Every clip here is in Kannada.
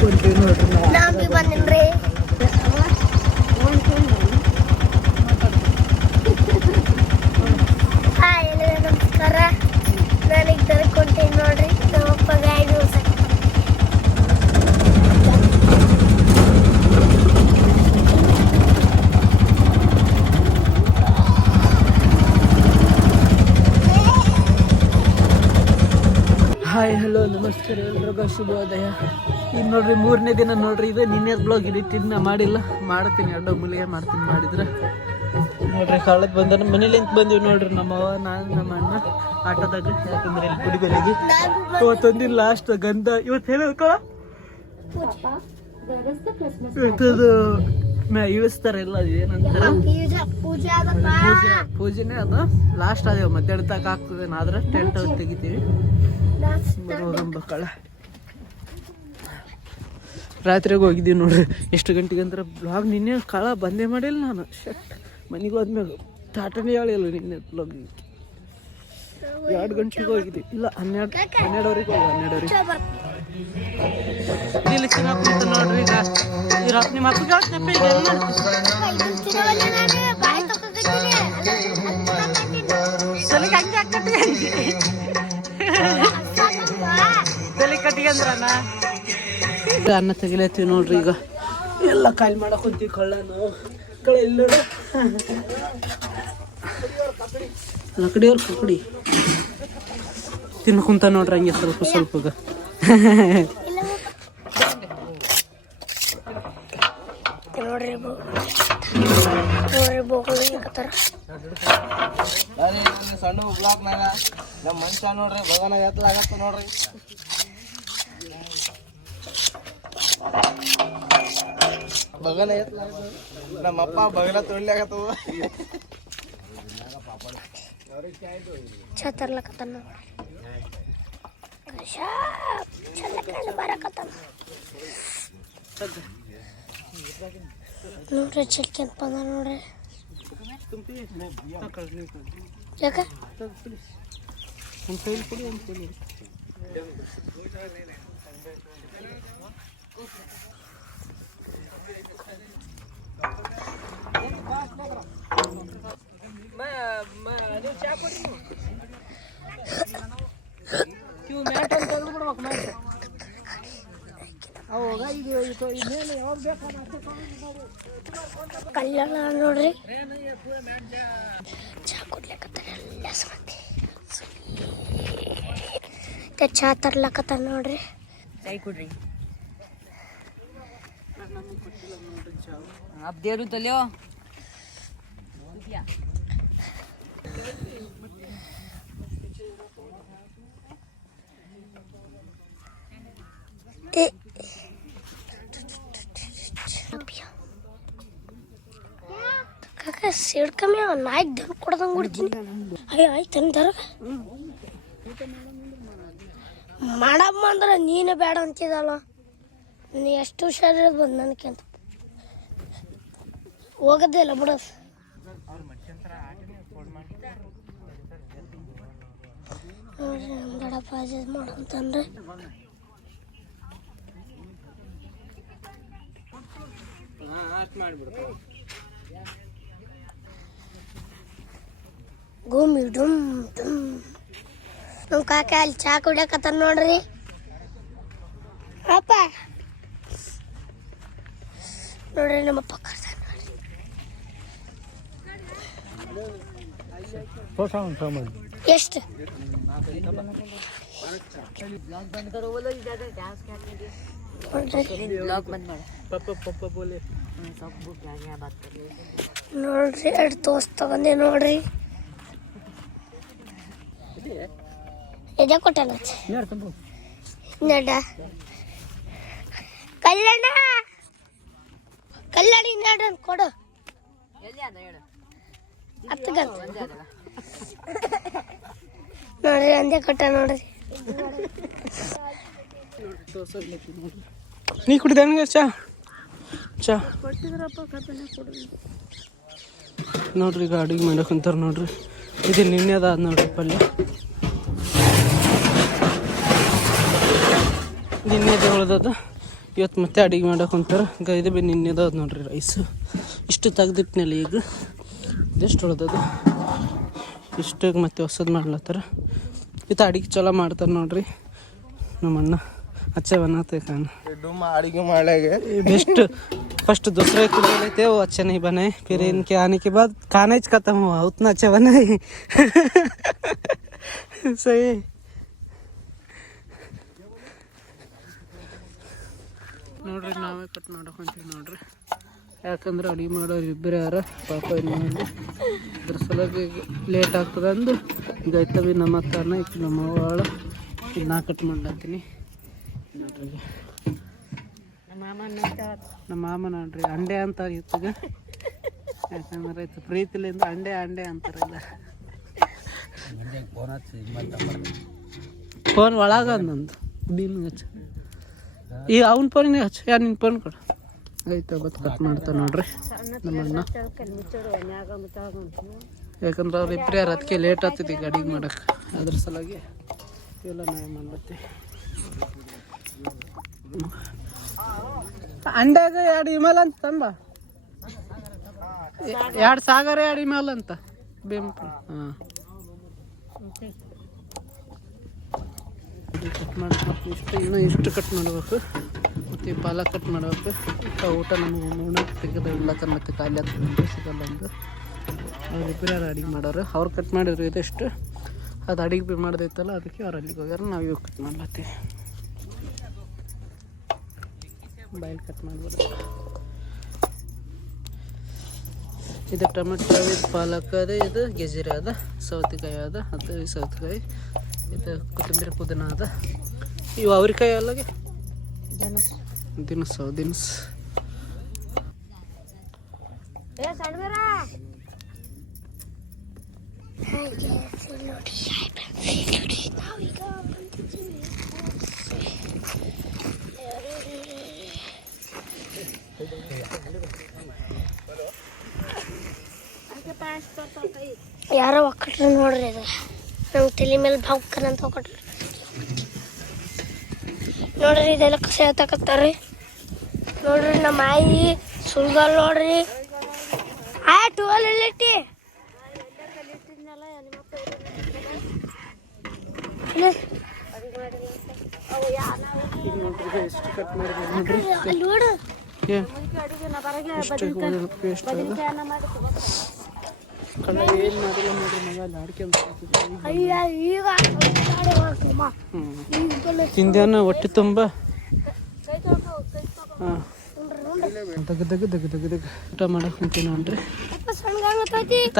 ಕುಂತೀವಿ ನೋಡ್ರಿ ನಾವು ಬಂದಿನ್ರಿ. ಹಾಯ್ ನಮಸ್ಕಾರ. ನಾನೀಗ ತರ್ಕೊಂತೀನಿ ನೋಡ್ರಿ ನಮ್ಮಪ್ಪ ಗಾಡಿ ಓಡ್ಸಕ್ಕೆ. ಹಾಯ್ ಹಲೋ ನಮಸ್ಕಾರ ಎಲ್ರಿಗೂ ಶುಭೋದಯ. ಇನ್ನು ನೋಡ್ರಿ 3ನೇ ದಿನ ನೋಡ್ರಿ. ಇದು ನಿನ್ನೆ ಬ್ಲಾಗ್ ಎಡಿಟಿಂಗ್ ಮಾಡಿಲ್ಲ, ಮಾಡ್ತೀನಿ ಅಡ್ಡ ಮೂಲಿಗೆ ಮಾಡ್ತೀನಿ. ಮಾಡಿದ್ರೆ ನೋಡ್ರಿ ಕಾಳದ್ ಬಂದ ನಮ್ಮ ಮನೇಲಿ ಅಂತ ಬಂದೀವಿ ನೋಡ್ರಿ. ನಮ್ಮವ್ವ ನಾನು ನಮ್ಮ ಅಣ್ಣ ಆಟೋದಾಗ. ಯಾಕಂದ್ರೆ ಇಲ್ಲಿ ಕುಡಿ ಬೆಲೆಗೆ ಇವತ್ತೊಂದಿನ ಲಾಸ್ಟ್ ಗಂಧ. ಇವತ್ತು ಹೇಳೋದ್ಕೊಳ ಇವತ್ತದು ಇಳಿಸ್ತಾರೆ ಎಲ್ಲ. ಏನಂತಾರೆ ಪೂಜೆನೇ ಅದು ಲಾಸ್ಟ್ ಅದೇವು. ಮಧ್ಯಾಹ್ನ ತನಕ ಆಗ್ತದೆ. ಆದ್ರೆ ಟೆಂಟ್ ತೆಗಿತೀವಿ. ರಾತ್ರಿಗೆ ಹೋಗಿದ್ದೀವಿ ನೋಡ್ರಿ. ಎಷ್ಟು ಗಂಟೆಗೆ ಅಂದ್ರೆ ಬ್ಲಾಗ್ ನಿನ್ನೆ ಕಾಳ ಬಂದೇ ಮಾಡಿಲ್ಲ ನಾನು. ಶಟ್ ಮನೆಗೆ ಹೋದ್ಮೇಲೆ ಟಾಟನೇ ಹೇಳಿಲ್ಲ ನಿನ್ನೆ ಬ್ಲಾಗ್. 2 ಗಂಟೆಗೆ ಹೋಗಿದ್ವಿ. ಇಲ್ಲ 12ವರೆಗೆ ಹೋಗಿ 12ವರೆಗೆ ಇಲ್ಲಿ ಚೆನ್ನಾಗ್ತಿತ್ತು ನೋಡ್ರಿ. ಈಗ ನಿಮ್ಮ ಅಪ್ಪಗೆ ಹೇಳ್ತಪ್ಪ ಈಗ ಸಲಿಗೆ ಹಂಗೆ ಹಾಕತ್ತಿ ತಲೆ ಕಟ್ಟಿಗೆ ಅಂದ್ರಣ್ಣ. ಅನ್ನ ತೆಗಿಲತ್ತೀವಿ ನೋಡ್ರಿ. ಈಗ ಎಲ್ಲ ಖಾಲಿ ಮಾಡಕ್ ಕುಂತೀವಿ. ಕಳ್ಳನು ಎಲ್ಲ ಲಕಡಿಯವ್ರ ಕಕಡಿ ತಿನ್ನ ಕುಂತ ನೋಡ್ರಿ. ಹಂಗೆ ಸ್ವಲ್ಪ ಸ್ವಲ್ಪ ಸಣ್ಣ ಬ್ಲಾಕ್ನಾಗ ನಮ್ಮ ಮನುಷ್ಯ ನೋಡ್ರಿ ಭಗವಾನ ಎತ್ತಲಾಗತ್ತ ನೋಡ್ರಿ. ಬಗನ ನಮ್ಮಪ್ಪ ಬಗಲ ತೊಳಿಲಾಗತ್ತವ. ಛತರ್ಲಕತ್ತನ ನೋಡ್ರಿ. ಚಿಲ್ಕೆ ಅಂತ ಬಂದ ನೋಡ್ರಿ. ಯಾಕ ಕಲ್ಯಾಣ ನೋಡ್ರಿ. ಚಾ ಕುಡ್ಲಕತ್ತಾರ ಎಲ್ಲ ಮಂದಿ. ಚಾ ತರ್ಲಕತ್ತಾರ ನೋಡ್ರಿ. ಕೈ ಕೊಡ್ರಿ आप दे रू तो लियो. ಕಾಕ ಸೇಡ್ ಕಮ್ಮಿ ನಾಯ್ಕ್ ದನ ಕೊಡ್ದಂಗೆ ಕೊಡ್ತೀನಿ. ಅಯ್ಯ ಆಯ್ತು ಅಂತಾರ ಮಾಡಮ್ಮ ಅಂದ್ರೆ ನೀನು ಬೇಡ ಅಂತಿದಲ್ಲ. ನೀ ಎಷ್ಟು ಹುಷಾರಿರೋದು ಬಂದು ನನಗೆ ಹೋಗೋದೇ ಇಲ್ಲ ಬಿಡ. ದಡಪ್ಪ ಅಡ್ಜಸ್ಟ್ ಮಾಡಂತಂದ್ರೆ ಗುಮ್ಮಿ ಡುಮ್ ಡುಮ್. ನಮ್ಮ ಕಾಕ ಅಲ್ಲಿ ಚಾ ಕುಡಿಯಕತ್ತಾರ ನೋಡ್ರಿ. ಅಪ್ಪ ನೋಡ್ರಿ ನಮ್ಮಪ್ಪ ಕರ್ತಾರ ನೋಡ್ರಿ. ಎಷ್ಟು ನೋಡ್ರಿ 2 ದೋಸ್ತ್ ತಗೊಂಡೆ ನೋಡ್ರಿ. ಎದೆ ಕೊಟ್ಟಲ್ಲ ನಡ ಕಲ್ಯಾಣ ಕಲ್ಯಾಣಿ ನಡ ಕೊಡು. 10 ಗಂಟೆ ನೋಡ್ರಿ ಅಂದೇ ಕೊಟ್ಟ ನೋಡ್ರಿ. ನೀ ಕುಡಿದ ಚಾ ಚಾ ನೋಡ್ರಿ. ಈಗ ಅಡುಗೆ ಮಾಡಕ್ ಅಂತಾರ ನೋಡ್ರಿ. ಇದು ನಿನ್ನೆದ ನೋಡ್ರಿ ಪಲ್ಯ. ನಿನ್ನೆದ ಉಳ್ದದ. ಇವತ್ತು ಮತ್ತೆ ಅಡುಗೆ ಮಾಡೋಕೆ ಹೊಂಟಾರ ಇದು ಬಿ ನಿನ್ನೆದದು ನೋಡ್ರಿ ರೈಸು ಇಷ್ಟು ತೆಗ್ದಿಟ್ನಲ್ಲ ಈಗ ಇದೆಷ್ಟು ಉಳ್ದದು ಇಷ್ಟಿಗೆ ಮತ್ತೆ ಹೊಸದು ಮಾಡ್ಲತ್ತಾರ ಇದು ಅಡುಗೆ ಚಲೋ ಮಾಡ್ತಾರೆ ನೋಡ್ರಿ ನಮ್ಮಣ್ಣ अच्छे बनाते खाना अड़गे मालेगे बेस्ट फर्स्ट दूसरे को ले लेते वो अच्छे नहीं बनाए फिर इनके आने के बाद खाना ही खत्म हुआ उतना अच्छा बनाए सही ನೋಡ್ರಿ ನಾವೇ ಕಟ್ ಮಾಡ್ಕೊಂತೀವಿ ನೋಡ್ರಿ ಯಾಕಂದ್ರೆ ಅಡುಗೆ ಮಾಡೋರು ಇಬ್ಬರೇ ಯಾರ ಪಾಪ ಏನು ಮಾಡಿ ಅದ್ರ ಸಲುವಾಗಿ ಲೇಟ್ ಆಗ್ತದೆ ಅಂದು ಈಗ ಆಯ್ತವಿ ನಮ್ಮ ಅಕ್ಕನ ಈಗ ನಮ್ಮ ಅವಳ ಈಗ ನಾ ಕಟ್ ಮಾಡ್ಲತ್ತೀನಿ ನೋಡ್ರಿ ನಮ್ಮ ಮಾಮ ನೋಡ್ರಿ ಅಂಡೆ ಅಂತ ಇತ್ತಗ ಯಾಕಂದ್ರೆ ಆಯ್ತು ಪ್ರೀತಿಲಿಂದ ಅಂಡೆ ಅಂಡೆ ಅಂತಾರಲ್ಲ ಫೋನ್ ಒಳಗ ನಂದು ನಿನ್ಗೆ ಹಚ್ಚ ಈಗ ಅವ್ನ ಫೋನಿಗೆ ಹಚ್ಚ ಯಾರು ನಿನ್ನ ಫೋನ್ ಕೊಡು ಆಯ್ತು ಬತ್ತು ಕಟ್ ಮಾಡ್ತಾ ನೋಡ್ರಿ ನಮ್ಮಣ್ಣ ಯಾಕಂದ್ರೆ ಅವ್ರು ಇಬ್ಬರೇ ಯಾರು ಅದಕ್ಕೆ ಲೇಟ್ ಆಗ್ತೈತಿ ಈಗ ಅಡಿಗೆ ಮಾಡಕ್ಕೆ ಅದ್ರ ಸಲುವಾಗಿ ಇವೆಲ್ಲ ನಾವು ಮಾಡ್ಲತ್ತಿ ಅಂಡ್ಯಾಗ 2 ಇಮೇಲ್ ಅಂತ ತಂದ 2 ಸಾಗರ 2 ಇಮೇಲ್ ಅಂತ ಬೆಂಪ ಹಾಂ ಕಟ್ ಮಾಡ್ಬೇಕು ಇಷ್ಟು ಕಟ್ ಮಾಡ್ಬೇಕು ಮತ್ತು ಪಾಲ ಕಟ್ ಮಾಡ್ಬೇಕು ಊಟ ನಮಗೆ ಉಣ್ಣಕ್ಕೆ ತೆಗೆದು ಇಡ್ಲಕ್ಕ ಮತ್ತೆ ಖಾಲಿ ಆಗ್ತದೆ ಸಿಗಲ್ಲ ಅಂತ ಅವ್ರಿಬ್ಬರು ಯಾರು ಅಡಿಗೆ ಮಾಡೋರು ಅವ್ರು ಕಟ್ ಮಾಡಿದ್ರು ಇದೆಷ್ಟು ಅದು ಅಡಿಗೆ ಮಾಡ್ದೈತಲ್ಲ ಅದಕ್ಕೆ ಅವ್ರು ಅಲ್ಲಿಗೆ ಹೋಗ್ಯಾರ ನಾವು ಇವಾಗ ಕಟ್ ಮಾಡ್ಲತ್ತೀವಿ ಬಾಯಲ್ಲಿ ಕಟ್ ಮಾಡ್ಬೋದು ಇದು ಟೊಮೆಟೊ ಇದು ಪಾಲಕ್ ಅದ ಇದು ಗೆಜರಿ ಅದ ಸೌತೆಕಾಯಿ ಅದ ಅದು ಸೌತೆಕಾಯಿ ಇದು ಕೊತ್ತಂಬರಿ ಪುದೀನ ಅದ ಇವು ಅವ್ರಿಕಾಯಿ ಅಲ್ಲಗೆ ದಿನಸು ದಿನಸು ಯಾರೋ ಒಕ್ಕಟ್ರು ನೋಡ್ರಿ ಇದು ನಮ್ಮ ತಲೆ ಮೇಲೆ ಭಾವ್ಕರ್ ಅಂತ ಒಕ್ಕಟ್ರು ನೋಡ್ರಿ ಇದೆಲ್ಲ ಕಸ ಎತ್ತಾಕತ್ತಾರ್ರಿ ನೋಡ್ರಿ ನಮ್ಮ ಆಯಿ ಸುಳ್ಗಲ್ ನೋಡ್ರಿ ಟುವಲ್ ಇಲ್ಲಿಟ್ಟಿ ನೋಡು ತಿಂದ್ಯಾನ ಹೊಟ್ಟೆ ತುಂಬ ಹಾಂ ದಗ ದಗ ದಗ ದಗ ದಗ ಊಟ ಮಾಡಕ್ ಕುಂತೀನಿ ನೋಡ್ರಿ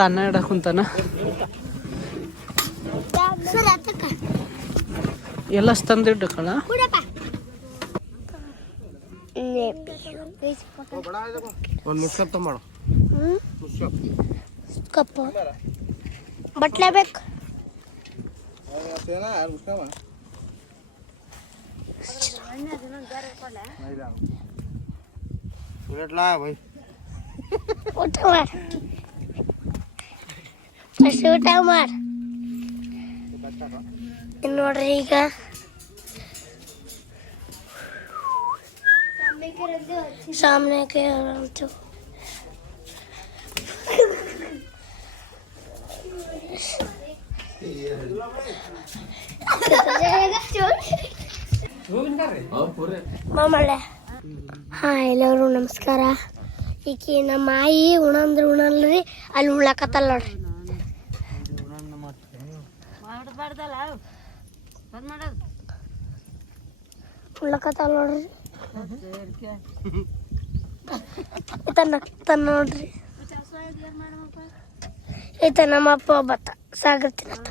ಅನ್ನ ಇಡಕ್ ಕುಂತಾನ ಎಲ್ಲ ತಂದಿಡ್ಡು ಕಳ ಒಂದು ಮಿಕ್ಸಪ್ ತಗೊಂಡು ಕಪ್ಪು ಬಟ್ಲೆ ಬೇಕು ಊಟ ಮಾಡ ಫಸ್ಟ್ ಊಟ ಮಾಡ ನೋಡ್ರಿ ಈಗ सामने के तो ಮಾಮಳೆ ಹಾಂ ಎಲ್ಲರೂ ನಮಸ್ಕಾರ ಈಕಿ ನಮ್ಮ ಆಯಿ ಉಣಂದ್ರೆ ಉಣಲ್ರಿ ಅಲ್ಲಿ ಉಳ್ಳಾಕತ್ತಲ್ಲ ನೋಡ್ರಿ ಉಳ್ಳಾಕತ್ತಲ್ಲ ನೋಡ್ರಿ ತನ್ನ ನೋಡ್ರಿ ಈತ ನಮ್ಮ ಅಪ್ಪ ಒಬ್ಬತ್ತ ಸಾಗರ್ ತಿನ್ನತ್ತ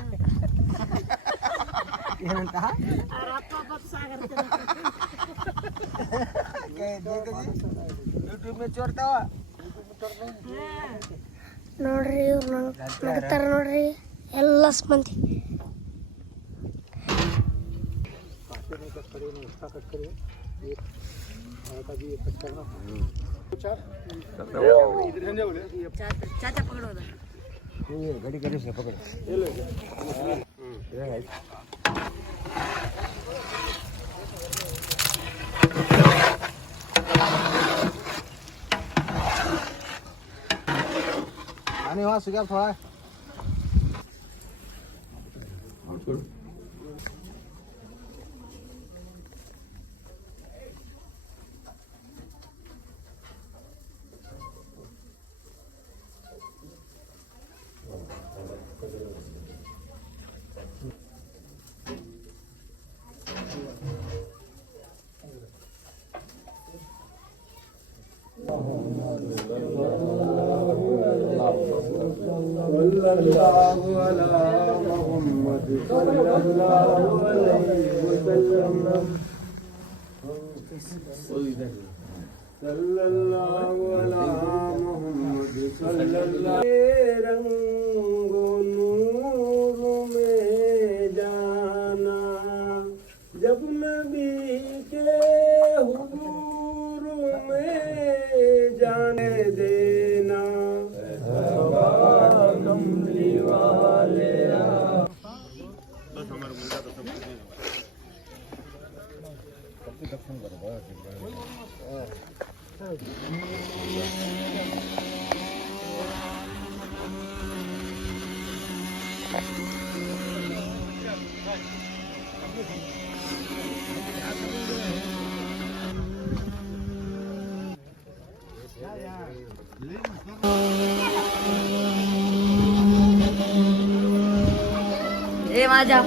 ನೋಡ್ರಿ ಇವ್ರು ನಗ್ತಾರ ನೋಡ್ರಿ ಎಲ್ಲ ಮಂದಿ चाचा पकड़ो गड़ी गड़ी से पकड़ पानी वहाँ सुखा थोड़ा रंगो नूर में जाना जब नबी के हुजूर में जाने देना कमली वाले ए माझा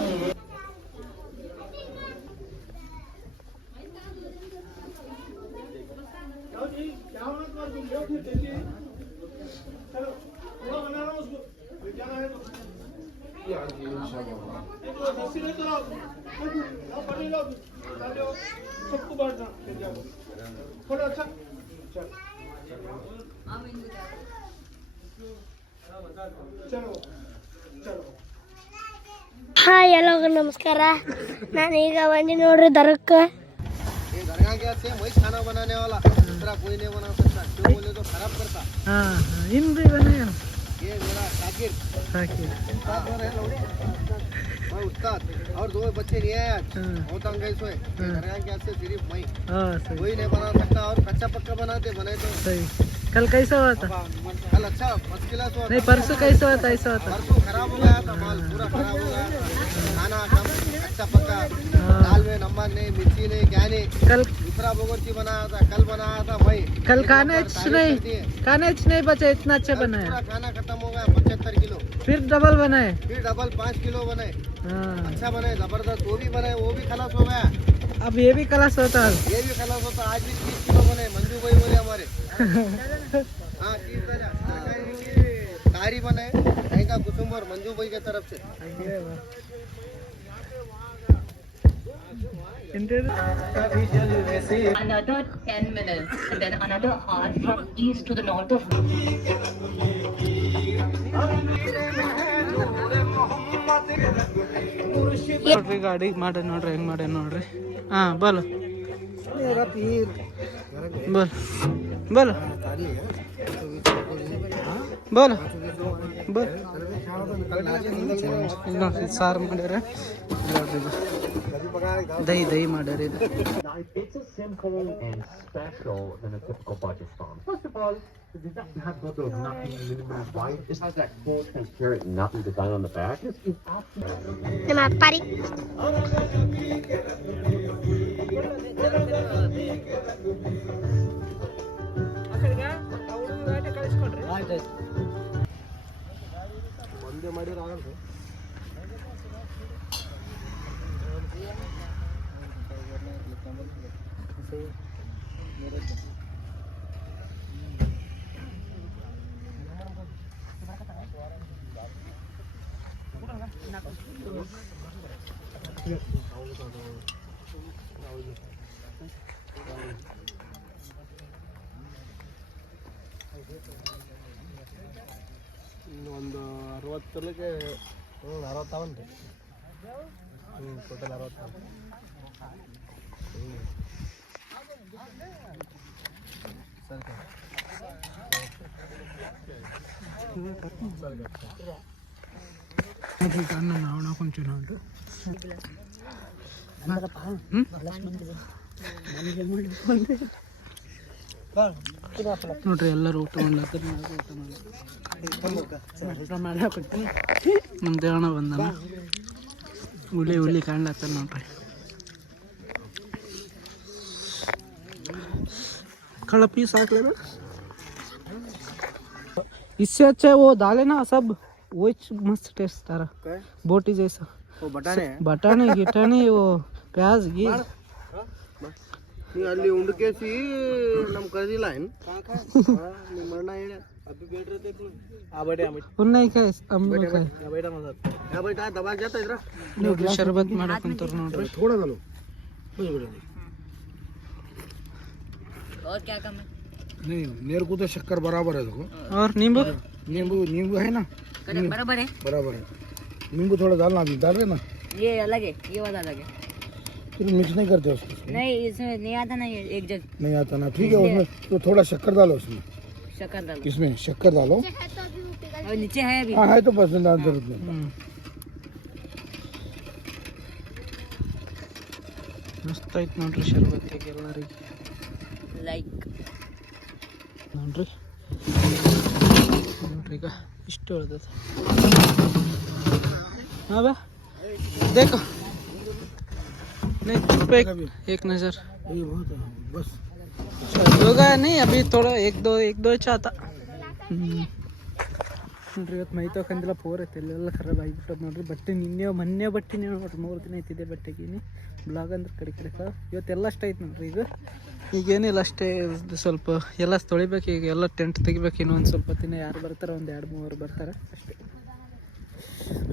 ಹಾಯ್ ಎಲ್ಲರಿಗೂ ನಮಸ್ಕಾರ. ನಾನೀಗ ಬಂದು ನೋಡ್ರಿ ದರಕ್ಕೆ. ये दरगाह क्या से वही खाना बनाने वाला दूसरा कोई नहीं बना सकता जो बोले तो खराब करता ಹಾಂ ಇನ್ರಿ बनाया ये मेरा शाकिर ಸಾಕಿ उस्ताद हो रहे लोग मैं उस्ताद और दो बच्चे नहीं आए आज बहुत अंगई सोए दरगाह क्या से सिर्फ मैं ಹಾಂ ಸही कोई नहीं बना सकता और कच्चा पक्का बनाते बने तो सही कल कैसा हुआ था कल अच्छा मुश्किल हुआ नहीं परसों कैसा हुआ था ऐसा हुआ था परसों खराब हो गया था माल पूरा खराब हो गया था खाना कम कच्चा पक्का दाल में नमक नहीं मिर्ची नहीं क्या नहीं कल दूसरा बोगरची बनाया था कल बनाया था भाई कल खाने नहीं बचा इतना अच्छा बनाया पूरा खाना खत्म हो गया 75 किलो फिर डबल बनाए फिर डबल 5 किलो बनाए हाँ अच्छा बने जबरदस्त वो भी बने वो भी खलास हो गया अब ये भी कलश होता है ये भी खलास होता आज भी 30 किलो बने मंजू भाई बोले हमारे हाँ 30,000 तारी बने कहीं का कुसुम और मंजू भाई की तरफ से Another 10 minutes and then another hour from east to the north of ನೋಡ್ರಿ ಗಾಡಿ ಮಾಡಿ ನೋಡ್ರಿ ಹೆಂಗ್ ಮಾಡಿ ನೋಡ್ರಿ ಹಾ ಬೋಲು ಬೋಲ್ ಬೋಲು ಬೋಲು ಬೋಲ್ ನೋಡ್ರಿ ಸಾರು ಮಾಡ್ಯಾರ ದಹಿ ದಹಿ ಮಾಡ್ಯಾರ ಇದು It's a simple and special than a typical Pakistan. First of all, it doesn't have got those nothing minimum white. It has that full transparent nothing design on the back. It's ನಮ್ಮ ಅಪ್ಪಾರಿ ಒಂದೇ ಮಾಡಿದ್ರೆ ಆಗಲ್ಲ ಒಂದು 60 60 ಟೋಟಲ್ 60 అన్న నావన కొంచెం ఉంటు ನೋಡ್ರಿ ಎಲ್ಲರೂ ಊಟ ಮಾಡ್ಲತ್ತಾರೆ, ನಾವು ಊಟ ಮಾಡಿ ಹಾಕೊತೀನಿ. ನಮ್ಮ ದೇವಣ್ಣ ಬಂದನ, ಹುಲಿ ಕಾಣ್ಲತ್ತಾರ ನೋಡ್ರಿ. कड़ा पीस आक लेना, इससे अच्छा है वो दाले ना सब, वो मस्त टेस्ट तारा बोटी जैसा. वो बटाने बटाने गिटाने वो प्याज घी ನೀ ಅಲ್ಲಿ ಉಂಡಕೇಸಿ ನಮ್ಮ ಕರೆದಿಲ್ಲ ಏನು ನಿಮ್ಮ ಅಣ್ಣ ಹೇಳ ಅಬ್ಬಿ ಬೇಡ್ರಿ ತೆಕ್ಲು ಆ ಬಡೆ ಉನ್ನೈ ಕಾಯಿ ಅಂಬೆ ಕಾಯಿ ಯಾ ಬೈಟಾ ಮದತ್ ಯಾ ಬೈಟಾ ದಬಾ ಜಾತ ಇದ್ರ ನೋಡ್ರಿ ಶರಬತ್ ಮಾಡಕಂತಾರ ನೋಡ್ರಿ. ಥೋड़ा डालो और क्या कम है? नहीं मेरे को तो शक्कर बराबर है देखो. और नींबू नींबू नींबू है ना, बराबर है. बराबर है. नींबू थोड़ा डालना, अभी डाल रहे ना, ये अलग है, ये वाला अलग है. फिर मिक्स नहीं करते उसको. नहीं इसमें नहीं आता ना, ये एक जग नहीं आता ना, ठीक है. उसमें तो थोड़ा शक्कर डालो, उसमें शक्कर डालो. इसमें शक्कर डालो. और नीचे है अभी. हाँ है तो बस डाल जरूरत नहीं. ಮಸ್ತ್ ಐತೆ ನೋಡ್ರಿ ಶರಬತ್ತಿಗೆ ಎಲ್ಲರಿಗೆ. लाइक ನೋಡ್ರಿ ಈಗ ಇಷ್ಟು ಉಳ್ದದ. हाँ बे देखो नहीं पे एक नज़र ये बहुत है बस. होगा नहीं अभी थोड़ा एक दो चाहता. ನೋಡ್ರಿ ಇವತ್ತು ಮೈ ತೊಗೊಂಡಿಲ್ಲ, ಪೂರ ಐತೆ ಎಲ್ಲ ಖರಾಬ್ ಆಗಿಬಿಟ್ಟದ ನೋಡ್ರಿ. ಬಟ್ಟೆ ಮೊನ್ನೆ ಬಟ್ಟೆನೇ ನೋಡ್ರಿ 3 ದಿನ ಐತಿದೆ ಬಟ್ಟೆಗೀನಿ. ಬ್ಲಾಗ್ ಅಂದ್ರೆ ಕಡೆ ಇವತ್ತೆಲ್ಲ ಅಷ್ಟು ಐತೆ ನೋಡ್ರಿ. ಈಗೇನಿಲ್ಲ ಅಷ್ಟೇ, ಸ್ವಲ್ಪ ಎಲ್ಲ ತೊಳಿಬೇಕು. ಈಗ ಎಲ್ಲ ಟೆಂಟ್ ತೆಗಿಬೇಕು. ಇನ್ನೊಂದು ಸ್ವಲ್ಪ ದಿನ ಯಾರು ಬರ್ತಾರೆ, ಒಂದು 2-3 ಬರ್ತಾರೆ ಅಷ್ಟೇ.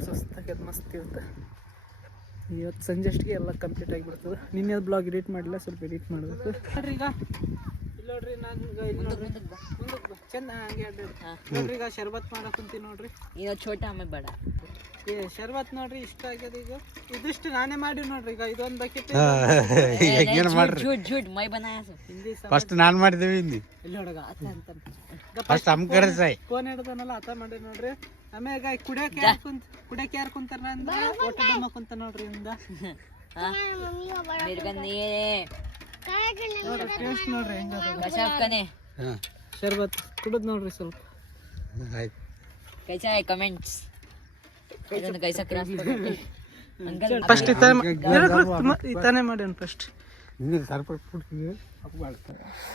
ಸ್ವಸ್ತಾಗ್ಯದ ಮಸ್ತ್ ಇವತ್ತು ಸಂಜೆ ಅಷ್ಟಿಗೆ ಎಲ್ಲ ಕಂಪ್ಲೀಟ್ ಆಗಿಬಿಡ್ತದೆ. ನಿನ್ನೆ ಬ್ಲಾಗ್ ಎಡಿಟ್ ಮಾಡಿಲ್ಲ, ಸ್ವಲ್ಪ ಎಡಿಟ್ ಮಾಡಬೇಕು ನೋಡ್ರಿ. ಈಗ ನೋಡ್ರಿ ನಾನು ಮುಂದಕ್ಕೆ ಚೆಂದ ಹಂಗೆ ನೋಡ್ರಿ. ಈಗ ಶರ್ಬತ್ ಮಾಡಕ್ ಕುಂತೀನಿ ನೋಡ್ರಿ. ये छोटा में बड़ा. ಏ ಶರ್ಬತ್ ನೋಡ್ರಿ ಇಷ್ಟ ಆಗ್ಯದ. ಈಗ ಇದಿಷ್ಟು ನಾನೇ ಮಾಡಿ ನೋಡ್ರಿ. ಈಗ ಇದೊಂದು ಬಕೆಟ್ झूठ झूठ मैं बनाया सो. ಹಿಂದಿ ಫಸ್ಟ್ ನಾನು ಮಾಡಿದ್ದೇವೆ ಹಿಂದಿ. ಇಲ್ಲಿ ಹುಡುಗ ಆತ ಅಂತ ಫಸ್ಟ್ ನಮ್ಮ ಕಡೆ ಸಾಯ್ ಫೋನ್ ಹಿಡ್ದಾನಲ್ಲ ಆತ ಮಾಡಿ ನೋಡ್ರಿ. ಆಮ್ಯಾಗ ಕುಡಿಯಕ್ಕೆ ಯಾರು ಕುಂತಾರ ಅಂದ್ರೆ ಒಟ್ಟು ಡಮ್ಮ ಕುಂತ ನೋಡ್ರಿ ಇಂದ. मेरे को नहीं है. ನೋಡ್ರಿ ಟೇಸ್ಟ್ ನೋಡ್ರಿ ಹೆಂಗದ. कशाफ कने ಶರ್ಬತ್ ಕುಡಿದ್ ನೋಡ್ರಿ ಸ್ವಲ್ಪ. कैसा है कमेंट्स. कैसा क्रॉस अंकल ಫಸ್ಟ್ ಇತಾನೆ ಮಾಡ್ಯಾನ ಫಸ್ಟ್.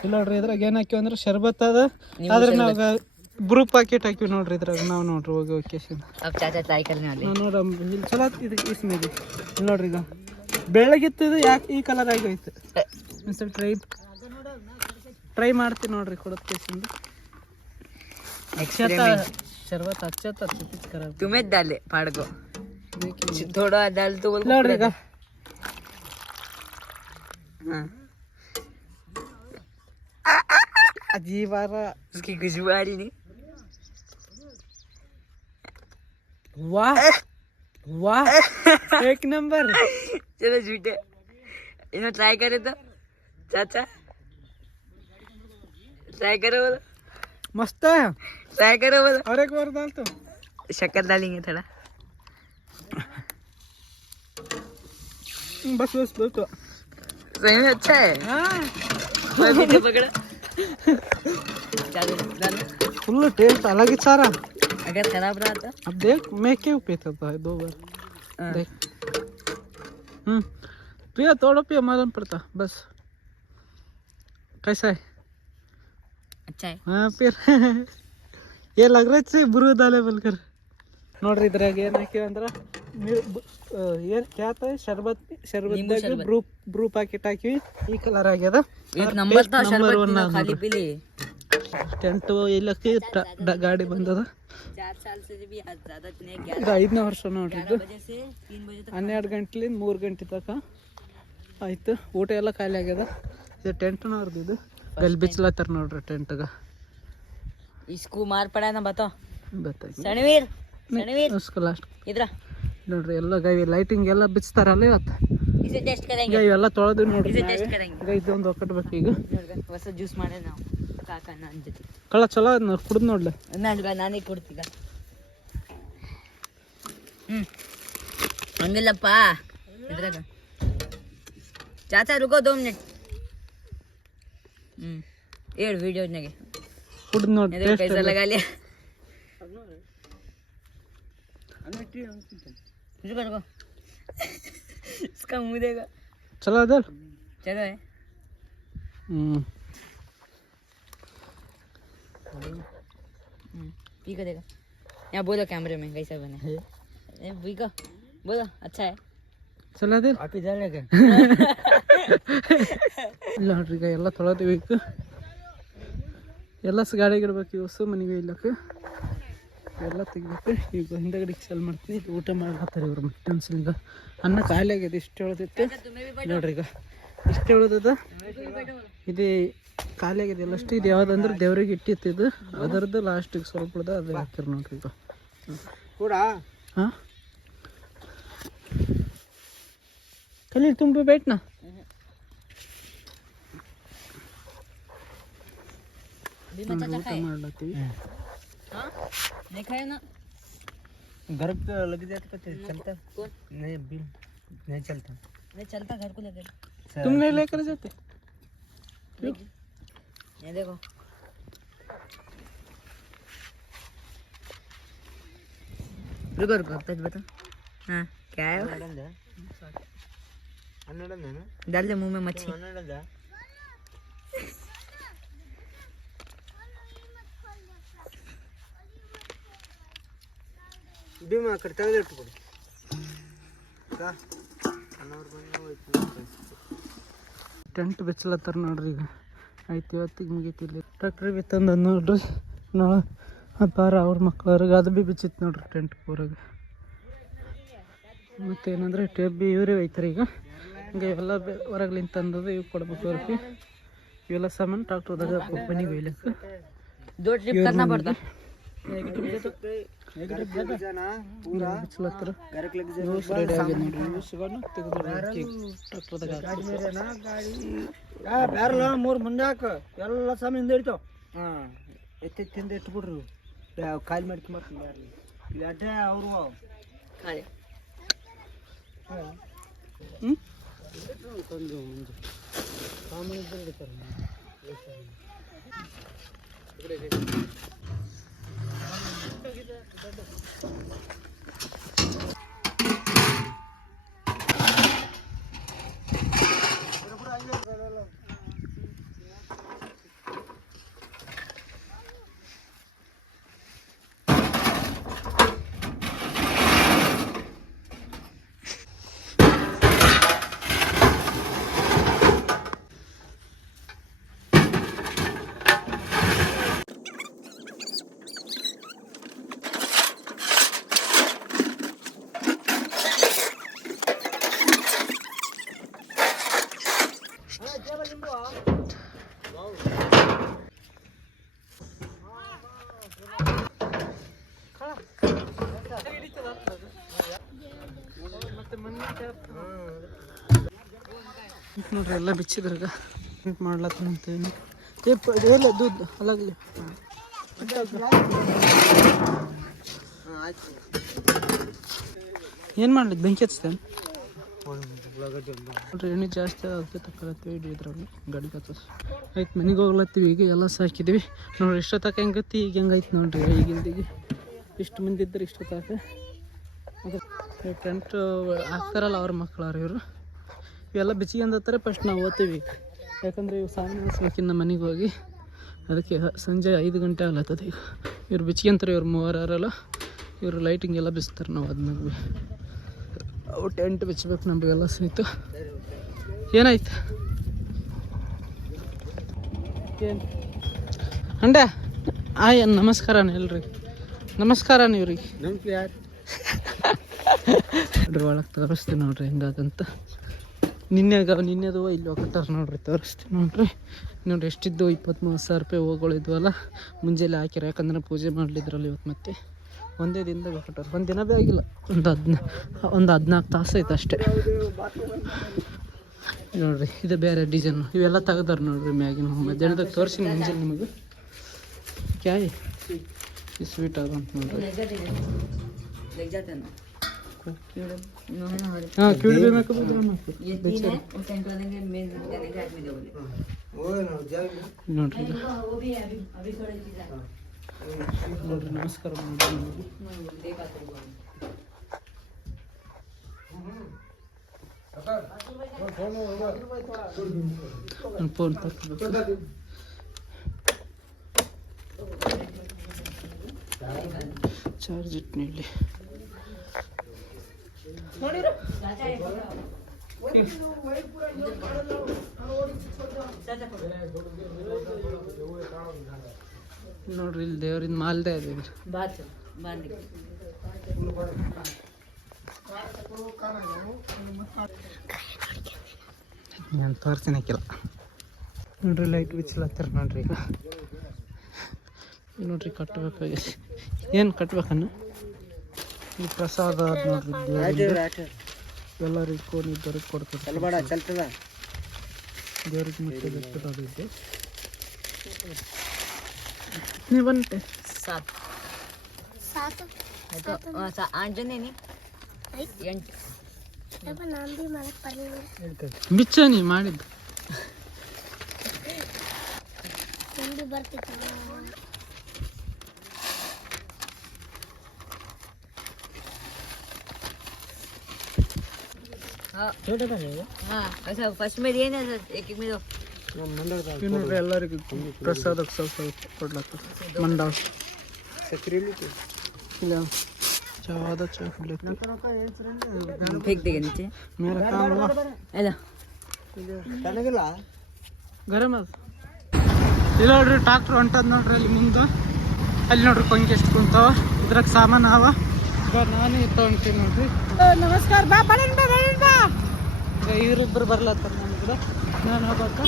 ಇಲ್ಲ ನೋಡ್ರಿ ಇದ್ರಾಗ ಏನ್ ಹಾಕಿವಿ ಅಂದ್ರೆ ಶರ್ಬತ್ ಅದ. ಆದ್ರೆ ನಾವು ಬ್ರೂ ಪ್ಯಾಕೆಟ್ ಹಾಕಿವಿ ನೋಡ್ರಿ ಇದ್ರಾಗ. ನಾವು ನೋಡ್ರಿ ಹೋಗಿ ಒಕೇಶನ್ अब चाचा ट्राई करने वाले. ನೋಡ್ರಿ ಇಲ್ಲಿ ಚಲೋ ಇದು ಇಸ್ಮೇಲೆ ಇಲ್ಲಿ ನೋಡ್ರಿ. ಈಗ ಬೆಳ್ಳಗಿತ್ತು, ಇದು ಯಾಕೆ ಈ ಕಲರ್ ಆಗೈತೆ. ಒಂದ್ಸಲ ಟ್ರೈ ಮಾಡ್ತೀನಿ ನೋಡ್ರಿ ಕೊಡೋದ್ ಕೇಸಿಂದ. ಶರ್ಬತ್ ಹಚ್ಚತ್ತ ಖರಾಬ್. तुम्हें डाले फाड़ को थोड़ा डाल तो बोल ನೋಡ್ರಿ ಈಗ ಅಜೀವಾರ उसकी खुशबू आ रही नहीं. वाह वाह एक नंबर. चलो झूठे इन्हें ट्राई करे तो चाचा ट्राई करो बोलो. मस्त है. ट्राई करो बोलो. और एक बार डाल तो शक्कर डालेंगे थोड़ा. बस बस बस तो सही में अच्छा है. हाँ मैं पीछे पकड़ा. चलो डाल. फुल टेस्ट अलग ही सारा. अगर खराब रहा तो अब देख मैं क्यों पीता था 2 बार. देख पिया थोड़ा पिया मालूम पड़ता बस. कैसा है? अच्छा है. हाँ फिर ये लग रहा है ब्रू डाले बोलकर. ನೋಡ್ರಿ ಇದ್ರಾಗ ಏನು ಹಾಕಿವಿ ಅಂದ್ರೆ ಏನು ಕ್ಯಾತ ಶರ್ಬತ್ದಾಗ ಬ್ರೂ ಪ್ಯಾಕೆಟ್ ಹಾಕಿವಿ. ಈ ಕಲರ್ ಆಗ್ಯದ. एक नंबर था शरबत पीना खाली पी ले. ಟೆಂಟು ಇಲ್ಲಕ್ಕೆ ಗಾಡಿ ಬಂದದ. 4 साल से भी ज्यादा नहीं. ಇದು 5ನೇ ವರ್ಷ ನೋಡ್ರಿ. ಇದು 11 बजे से 3 बजे तक 12 ಗಂಟೆಲಿಂದ 3 ಗಂಟೆ ತನಕ ಆಯ್ತು. ಊಟ ಎಲ್ಲ ಖಾಲಿ ಆಗ್ಯದ. ಇದು ಟೆಂಟ್ನವ್ರದ್ದು. ಇದು ಗಲ್ ಬಿಚ್ಲತ್ತಾರ ನೋಡ್ರಿ ಟೆಂಟ್ಗ. इसको मार पड़ा ना बताओ. ಗೊತ್ತಾಗಿ रणवीर रणवीर उसको लास्ट इधर ನೋಡ್ರಿ ಎಲ್ಲ ಗೈ ಲೈಟಿಂಗ್ ಎಲ್ಲ ಬಿಚ್ತಾರಲ್ಲ ಇವತ್ತು. इसे टेस्ट करेंगे. ಈಗ ಇವೆಲ್ಲ ತೊಳೆದು ನೋಡ್ರಿ. इसे टेस्ट करेंगे. ಈಗ ಇದೊಂದು ಒಕ್ಕಟ್ಬೇಕು. ಈಗ ಹೊಸ ಜ್ಯೂಸ್ ಮಾಡೇ ನಾವು ಕಾಕ ನನ್ನ ಜೊತೆ. ಕಳ್ಳ ಚಲೋ ಅದ್ ನೋಡಿ ಕುಡ್ದು ನೋಡ್ಲೆ. ನಾನೇ ಕೊಡ್ತೀಗ. ಹಂಗಿಲ್ಲಪ್ಪ ಇದ್ರಾಗ. ಚಾಚಾ ರುಕೋ 2 ಮಿನಿಟ್. ಏಳು ವಿಡಿಯೋನಾಗೆ ಕುಡ್ದು ನೋಡಿ पैसा लगा लिया रुको इसका मुंह देगा ಚಲೋ ಅದಲ್ಲ. चलो है पी को देगा यहाँ बोलो कैमरे में कैसा बना है पी को बोलो अच्छा है ಚಲೋ ಅದಿಲ್ಲ. आप इधर लगे ಇಲ್ಲ ನೋಡ್ರಿ ಈಗ ಎಲ್ಲ ತೊಳೆದಿಬೇಕು. ಎಲ್ಲ ಗಾಡಿಗೆ ಇಡ್ಬೇಕು ಇವಸು ಮನೆಗೆ ಇಲ್ಲಕ್ಕೆ ಎಲ್ಲ ತೆಗಿಬೇಕು. ಈಗ ಹಿಂದಗಡೆ ಚಾಲು ಮಾಡ್ತೀನಿ. ಈಗ ಊಟ ಮಾಡ್ತಾರೆ ಇವ್ರು ಮತ್ತೆ ಅನ್ಸಲ್ಲ. ಈಗ ಅನ್ನ ಖಾಲಿ ಆಗಿದೆ. ಇಷ್ಟು ಉಳಿದಿತ್ತು ನೋಡ್ರಿ. ಈಗ ಇಷ್ಟು ಉಳಿದದ ಇದು ಖಾಲಿ ಆಗಿದೆ ಎಲ್ಲಷ್ಟು. ಇದು ಯಾವುದಂದ್ರೆ ದೇವ್ರಿಗೆ ಇಟ್ಟಿತ್ತು. ಇದು ಅದರದ್ದು ಲಾಸ್ಟಿಗೆ ಸ್ವಲ್ಪ ಉಳ್ದ ಅದು ಹಾಕಿರ್ ನೋಡ್ರಿ. ಈಗ ಕೂಡ ಹಾಂ ಕಲಿ ತುಂಬ ಬೇಟ್ನಾ ಊಟ ಮಾಡ್ಲತ್ತೀವಿ. देखा है ना घर पे लग जाता पता चलता कौन नहीं बिल नहीं चलता नहीं चलता घर को लेकर तुम नहीं लेकर जाते? ये देखो रुको रुको सच बता हाँ क्या है वो? डाल दे मुंह में मच्छी ಭೀಮ ಆ ಕಡೆ ತೆಗೆದಿಟ್ಟುಕೊಡು. ಟೆಂಟ್ ಬೆಚ್ಚಲತ್ತಾರ ನೋಡ್ರಿ. ಈಗ ಆಯ್ತು ಇವತ್ತಿಗೆ ಮುಗೀತಿಲ್ಲ. ಟ್ರ್ಯಾಕ್ಟ್ರಿ ಬಿತ್ತಂದ ನೋಡ್ರಿ. ನಾಳೆ ಅಪ್ಪಾರ ಅವ್ರ ಮಕ್ಳವ್ರಿಗೆ ಅದು ಭೀ ಬಿಚ್ಚಿತ್ತು ನೋಡ್ರಿ ಟೆಂಟ್ ಊರಾಗ. ಮತ್ತು ಏನಂದ್ರೆ ಟೇಪ್ ಭೀ ಇವರೇ ಒಯ್ತಾರೆ. ಈಗ ಹಿಂಗೆ ಇವೆಲ್ಲ ಹೊರಗ್ಲಿಂದ ತಂದದು ಇವು ಕೊಡ್ಬೇಕು ಅವ್ರಿಗೆ. ಇವೆಲ್ಲ ಸಾಮಾನು ಟ್ರಾಕ್ಟರ್ದಾಗ ಮನೆಗೆ ಒಯ್ಲಕ್ಕೆ दो ट्रिप करना पड़ता ಬಿಚ್ಚಲತ್ತಾರ. ಯೂಸ್ ರೆಡಿ ಆಗಿದೆ ನೋಡ್ರಿ. ಯೂಸ್ಗಳನ್ನ ತೆಗೆದು ಟ್ರಾಕ್ಟರ್ದಾಗ ಬ್ಯಾರಲ್ಲ ಮೂರು ಮುಂದೆ ಹಾಕ ಎಲ್ಲ ಸಾಮಾನು ಹಿಂದೆ ಹಿಡಿತಾವ. ಹಾಂ ಎತ್ತಿಂದ ಇಟ್ಬಿಡ್ರಿ. ಖಾಲಿ ಮಾಡ್ಕೊಂಬರ್ತೀನಿ ಬ್ಯಾರಲ್ಲ ಇಲ್ಲಿ ಅಡ್ಡೆ ಅವರು खा ले ತಂದು ಮುಂದೆ ಸಾಮಾನು ಇದ್ದರೆ ಹಿಡಿತಾರೆ. ನೋಡ್ರಿ ಎಲ್ಲ ಬಿಚ್ಚಿದ್ರಾಗ ಮಾಡ್ಲತ್ತಂತೇನು ಎಲ್ಲ ದುಡ್ಡು ಅಲ್ಲಾಗಲಿ. ಏನು ಮಾಡ್ಲಿಕ್ಕೆ ಬೆಂಕಿ ಹಚ್ತೇನೆ ನೋಡ್ರಿ. ಎಣ್ಣೆ ಜಾಸ್ತಿ ಅದಕ್ಕೆ ತಗೊಳತ್ತೀವಿ ಇದ್ರಾಗ ಗಾಡಿ ಕತ್ತಸ್ ಆಯ್ತು. ಮನೆಗೆ ಹೋಗ್ಲತ್ತೀವಿ. ಈಗ ಎಲ್ಲ ಸಾಕಿದ್ವಿ ನೋಡ್ರಿ. ಇಷ್ಟೊತ್ತಕ ಹೆಂಗತ್ತಿ ಈಗ ಹೆಂಗೈತೆ ನೋಡ್ರಿ. ಈಗಿಂದಿಗೆ ಇಷ್ಟು ಮಂದಿ ಇದ್ದರೆ ಇಷ್ಟೊತ್ತಕ ಅದು ಟೆಂಟ್ ಹಾಕ್ತಾರಲ್ಲ ಅವ್ರ ಮಕ್ಕಳವ್ರು ಇವರು. ಇವೆಲ್ಲ ಬಿಚ್ಚಿಗೆಂದತ್ತಾರೆ ಫಸ್ಟ್ ನಾವು ಓದ್ತೀವಿ. ಯಾಕಂದರೆ ಇವು ಸಾಮಾನು ಅನಿಸ್ಬೇಕಿನ್ನ ಮನೆಗೆ ಹೋಗಿ. ಅದಕ್ಕೆ ಸಂಜೆ 5 ಗಂಟೆ ಆಗ್ಲತ್ತದ. ಈಗ ಇವ್ರು ಬಿಚ್ಚಿಗೆಂತಾರೆ. ಇವ್ರು ಮೂವರಲ್ಲ ಇವರು ಲೈಟಿಂಗ್ ಎಲ್ಲ ಬಿಚ್ತಾರೆ. ನಾವು ಅದ್ನಾಗ ಭೀ ಅವು ಟೆಂಟ್ ಬಿಚ್ಚಬೇಕು ನಮಗೆಲ್ಲ ಸಹಿತ. ಏನಾಯ್ತು ಏನು ಅಂಡ ಆಯ್ ನಮಸ್ಕಾರನ ಎಲ್ರಿ. ನಮಸ್ಕಾರನ ಇವ್ರಿಗೆ ನೋಡ್ರಿ. ಒಳಗೆ ತೋರಿಸ್ತೀವಿ ನೋಡ್ರಿ ಹೆಂಗಾದಂತ. ನಿನ್ನೆದು ಇಲ್ಲಿ ಹೋಗ್ತಾರ ನೋಡ್ರಿ. ತೋರಿಸ್ತೀವಿ ನೋಡ್ರಿ. ನೋಡ್ರಿ ಎಷ್ಟಿದ್ದು 23,000 ರೂಪಾಯಿ ಹೋಗಳಿದ್ವಲ್ಲ ಮುಂಜಾನೆ ಹಾಕ್ಯಾರ. ಯಾಕಂದ್ರೆ ಪೂಜೆ ಮಾಡಲಿದ್ರಲ್ಲ ಇವತ್ತು. ಮತ್ತೆ ಒಂದೇ ದಿನದಾಗ ಹೊರಟಾರ. ಒಂದು ದಿನ ಭೀ ಆಗಿಲ್ಲ. ಒಂದು 14 ತಾಸು ಐತೆ ಅಷ್ಟೇ ನೋಡ್ರಿ. ಇದು ಬೇರೆ ಡಿಸೈನು ಇವೆಲ್ಲ ತೆಗ್ದಾರ ನೋಡ್ರಿ ಮ್ಯಾಗಿನ. ಮಧ್ಯಾಹ್ನದಾಗ ತೋರಿಸಿ ಮುಂಜಾನೆ ನಿಮಗೆ ಕ್ಯಾಯ್ ಈ ಸ್ವೀಟ್ ಆದಂತ ನೋಡ್ರಿ. लग जाते हैं ना ಹಾಕು नो है ना हमारे ಹಾಂ ಕಿವಿಡಿ ಬೇಕು ಹಾಕು ये 3 है और सेंटर देंगे मेन देने के आदमी दे बोले ನೋಡ್ರಿ ಇದು. वो भी है अभी थोड़ी चीज है ನೋಡ್ರಿ ನಮಸ್ಕಾರ ಮಾಡಿ ನಿಮಗೆ. देखा तो ನನ್ನ ಫೋನ್ ತಗೋಬೇಕು. ಚಾರ್ಜ್ ಇಟ್ಟು ಇಲ್ಲಿ ನೋಡ್ರಿ ಇಲ್ಲಿ ದೇವ್ರಿಂದ ಮಾಲ್ದೆ ಇದೆ ಇದು. बात बांध ನಾನು ತೋರಿಸ್ತೀನಿ ಹಾಕಿಲ್ಲ ನೋಡ್ರಿ ಲೈಟ್ ಬಿಚ್ಚಲತ್ತಾರ ನೋಡ್ರಿ ಈಗ ನೋಡ್ರಿ ಕಟ್ಟಬೇಕಾಗೈತಿ ಏನು ಕಟ್ಬೇಕನ್ನ ಈ ಪ್ರಸಾದ ಅದ್ ನೋಡ್ರಿ ದೇವ್ರಿಂದ. ಎಲ್ಲರಿಗೆ ಕೋನಿದ್ದವ್ರಿಗೆ ಕೊಡ್ತಾರೆ ದೇವ್ರಿಗೆ ಮತ್ತೆ ಬೆಟ್ಟದಾಗಿದ್ದು ನೀವು ಬಂತೆ 7 ಸಾಕು तो 8 जने नहीं 8 ಸ್ವಲ್ಪ ನಾನು ಭೀ ಮಾಡಕ್ ಬರಲಿಲ್ಲ ಬಿಚ್ಚ ನೀ ಮಾಡಿದ್ದು ತಿಂಡಿ ಬರ್ತಿತ್ತು हाँ अच्छा फर्स्ट में दिए ना एक में दो ಇವ್ ನೋಡ್ರಿ ಎಲ್ಲರಿಗೂ ಪ್ರಸಾದಕ್ಕೆ ಸ್ವಲ್ಪ ಸ್ವಲ್ಪ ಕೊಡ್ಲತ್ತ ಮಂಡಾಳ ಇಲ್ಲ ಚಾದ ಚಾ ಕುಡ್ಲತ್ತಿ फेंक देगा नीचे ಮೇರೆ ಕಾಮಲ್ಲ ऐसा ಗರಂ ಅದು ಇಲ್ಲಿ ನೋಡ್ರಿ ಟ್ರಾಕ್ಟರ್ ಹೊಂಟದ ನೋಡ್ರಿ ಅಲ್ಲಿ ಮುಂದೆ ಅಲ್ಲಿ ನೋಡ್ರಿ ಕೊಂಗಿ ಎಷ್ಟು ಕುಂತಾವ ಇದ್ರಾಗ ಸಾಮಾನು ಅವ ನಾನೇ ತೊಗೊಂತೀನಿ ನೋಡ್ರಿ ನಮಸ್ಕಾರ ಬಾ ಬಾ ಈಗ ಇವರಿಬ್ಬರು ಬರ್ಲತ್ತಾರ ನನ್ನ ಕೂಡ ನಾನು ಹೋಗ್ಬೇಕು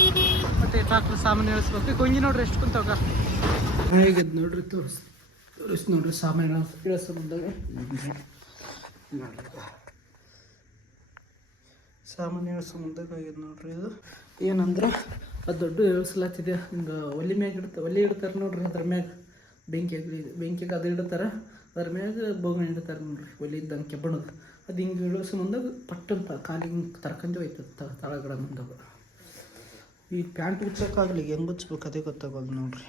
ಮತ್ತೆ ಟ್ರಾಕ್ಟರ್ ಸಾಮಾನು ಇಳಿಸ್ಬೇಕು ಕೊಂಗಿ ನೋಡ್ರಿ ಎಷ್ಟು ಕುಂತಾವ ಹೇಗಿದ್ದು ನೋಡ್ರಿ ತೋರಿಸಿ ನೋಡ್ರಿ ಸಾಮಾನು ಇಳಿಸೋ ಮುಂದಾಗ ಸಾಮಾನು ಇಳಿಸೋ ಮುಂದಾಗ ಆಗಿದ್ದು ನೋಡ್ರಿ ಇದು ಏನಂದ್ರೆ ಅದು ದೊಡ್ಡ ಇಳಿಸ್ಲತ್ತಿದೆ ಹಿಂಗೆ ಒಲೆ ಮ್ಯಾಗ ಒಲೆ ಇಡ್ತಾರೆ ನೋಡ್ರಿ ಅದ್ರ ಮ್ಯಾಗ ಬೆಂಕಿಗೆ ಅದು ಇಡ್ತಾರೆ ಅದ್ರ ಮ್ಯಾಗ ಬೋಗಣಿ ಇಡ್ತಾರೆ ನೋಡ್ರಿ ಒಲೆ ಇದ್ದಂಗೆ ಕೆಬ್ಬಣದು ಅದು ಹಿಂಗೆ ಇಳಿಸೋ ಮುಂದಾಗ ಪಟ್ಟಂತ ಕಾಲಿಗೆ ಹಿಂಗೆ ತರ್ಕಂದು ಹೋಯ್ತದೆ ತಳಗಡೆ ಮುಂದಾಗ ಈ ಪ್ಯಾಂಟ್ ಉಚ್ಚಕ್ಕಾಗಲಿ ಹೆಂಗೆ ಉಚ್ಬೇಕು ಅದೇ ಗೊತ್ತಾಗೋದು ನೋಡ್ರಿ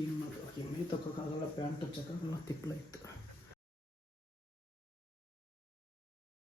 ಈಗ ಮಾಡ್ಬೇಕು ಎಮ್ಮೆ ತಗೋಕ್ಕಾಗಲ್ಲ ಪ್ಯಾಂಟ್ ಉಚ್ಚಕ್ಕಾಗಲ್ಲ ತಿಪ್ಪಲ ಇತ್ತು